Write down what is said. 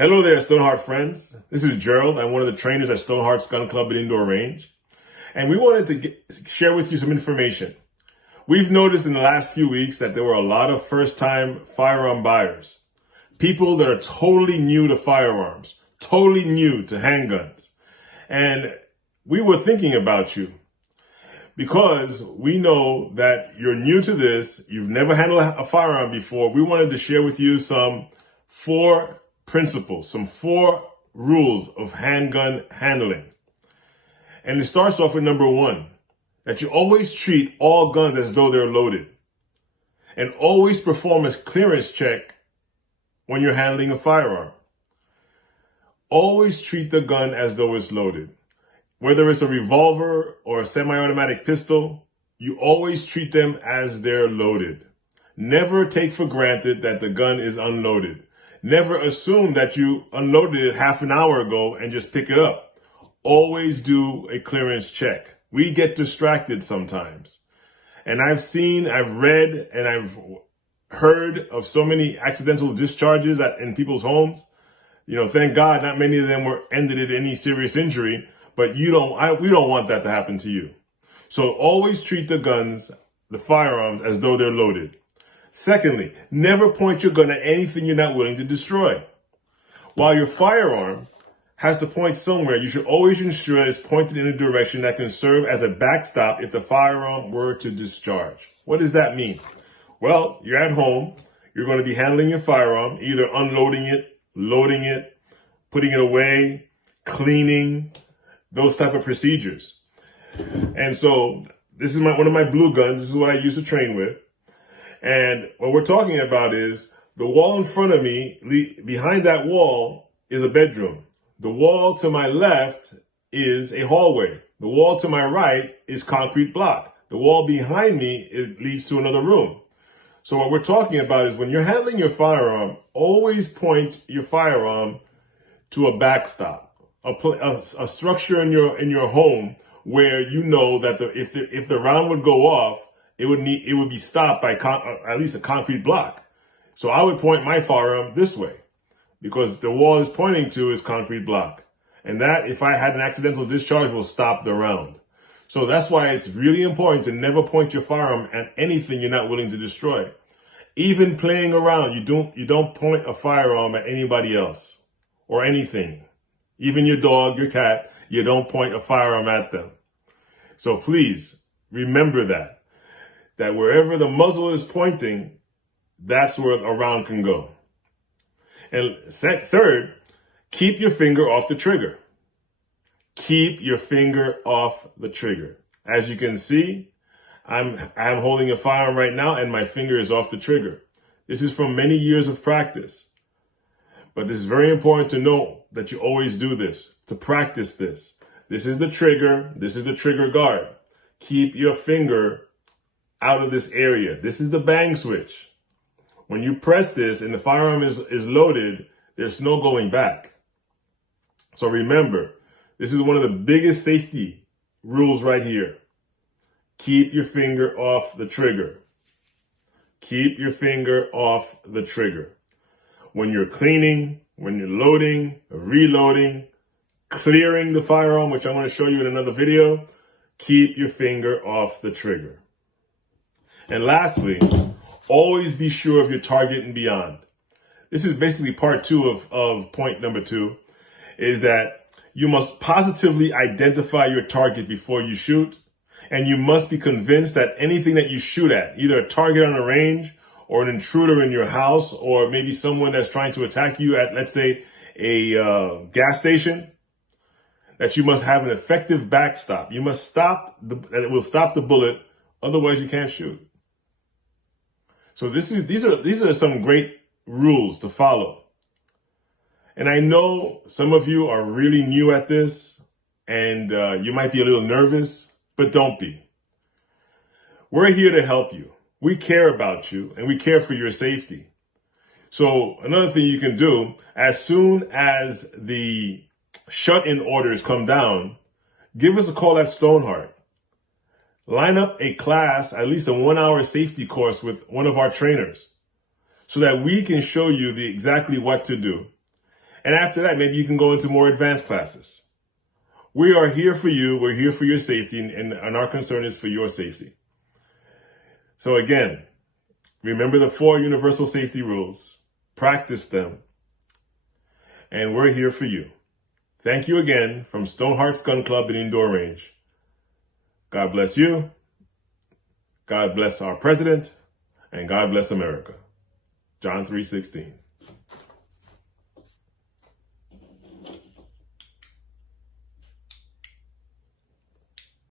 Hello there, Stone Hart friends. This is Gerald. I'm one of the trainers at Stone Hart's Gun Club and Indoor Range. And we wanted to share with you some information. We've noticed in the last few weeks that there were a lot of first-time firearm buyers. People that are totally new to firearms, totally new to handguns. And we were thinking about you because we know that you're new to this. You've never handled a firearm before. We wanted to share with you some four rules of handgun handling. And it starts off with number one, that you always treat all guns as though they're loaded. And always perform a clearance check when you're handling a firearm. Always treat the gun as though it's loaded. Whether it's a revolver or a semi-automatic pistol, you always treat them as they're loaded. Never take for granted that the gun is unloaded. Never assume that you unloaded it half an hour ago and just pick it up. Always do a clearance check. We get distracted sometimes. And I've read, and I've heard of so many accidental discharges in people's homes. You know, thank God not many of them ended in any serious injury, but we don't want that to happen to you. So always treat the guns, the firearms, as though they're loaded. Secondly, never point your gun at anything you're not willing to destroy. While your firearm has to point somewhere, you should always ensure it's pointed in a direction that can serve as a backstop if the firearm were to discharge. What does that mean? Well, you're at home. You're going to be handling your firearm, either unloading it, loading it, putting it away, cleaning, those type of procedures. And so this is one of my blue guns. This is what I used to train with. And what we're talking about is the wall in front of me, behind that wall is a bedroom. The wall to my left is a hallway. The wall to my right is concrete block. The wall behind me, it leads to another room. So what we're talking about is when you're handling your firearm, always point your firearm to a backstop, a structure in your home where you know that if the round would go off, it would be stopped by at least a concrete block. So I would point my firearm this way because the wall is pointing to is concrete block. And that, if I had an accidental discharge, will stop the round. So that's why it's really important to never point your firearm at anything you're not willing to destroy. Even playing around, you don't point a firearm at anybody else or anything. Even your dog, your cat, you don't point a firearm at them. So please remember that wherever the muzzle is pointing, that's where a round can go. And third, keep your finger off the trigger. Keep your finger off the trigger. As you can see, I'm holding a firearm right now and my finger is off the trigger. This is from many years of practice. But this is very important to know that you always do this, to practice this. This is the trigger. This is the trigger guard. Keep your finger out of this area. This is the bang switch. When you press this and the firearm is loaded, there's no going back. So remember, this is one of the biggest safety rules right here. Keep your finger off the trigger. Keep your finger off the trigger. When you're cleaning, when you're loading, reloading, clearing the firearm, which I'm going to show you in another video, keep your finger off the trigger. And lastly, always be sure of your target and beyond. This is basically part two of point number 2, is that you must positively identify your target before you shoot. And you must be convinced that anything that you shoot at, either a target on a range or an intruder in your house, or maybe someone that's trying to attack you at, let's say, a gas station, that you must have an effective backstop. You must it will stop the bullet. Otherwise, you can't shoot. So these are some great rules to follow. And I know some of you are really new at this and you might be a little nervous, but don't be. We're here to help you. We care about you and we care for your safety. So another thing you can do, as soon as the shut-in orders come down, give us a call at Stone Hart. Line up a class, at least a 1-hour safety course with one of our trainers so that we can show you exactly what to do. And after that, maybe you can go into more advanced classes. We are here for you. We're here for your safety, and our concern is for your safety. So again, remember the 4 universal safety rules. Practice them. And we're here for you. Thank you again from Stone Hart's Gun Club and Indoor Range. God bless you. God bless our president. And God bless America. John 3:16.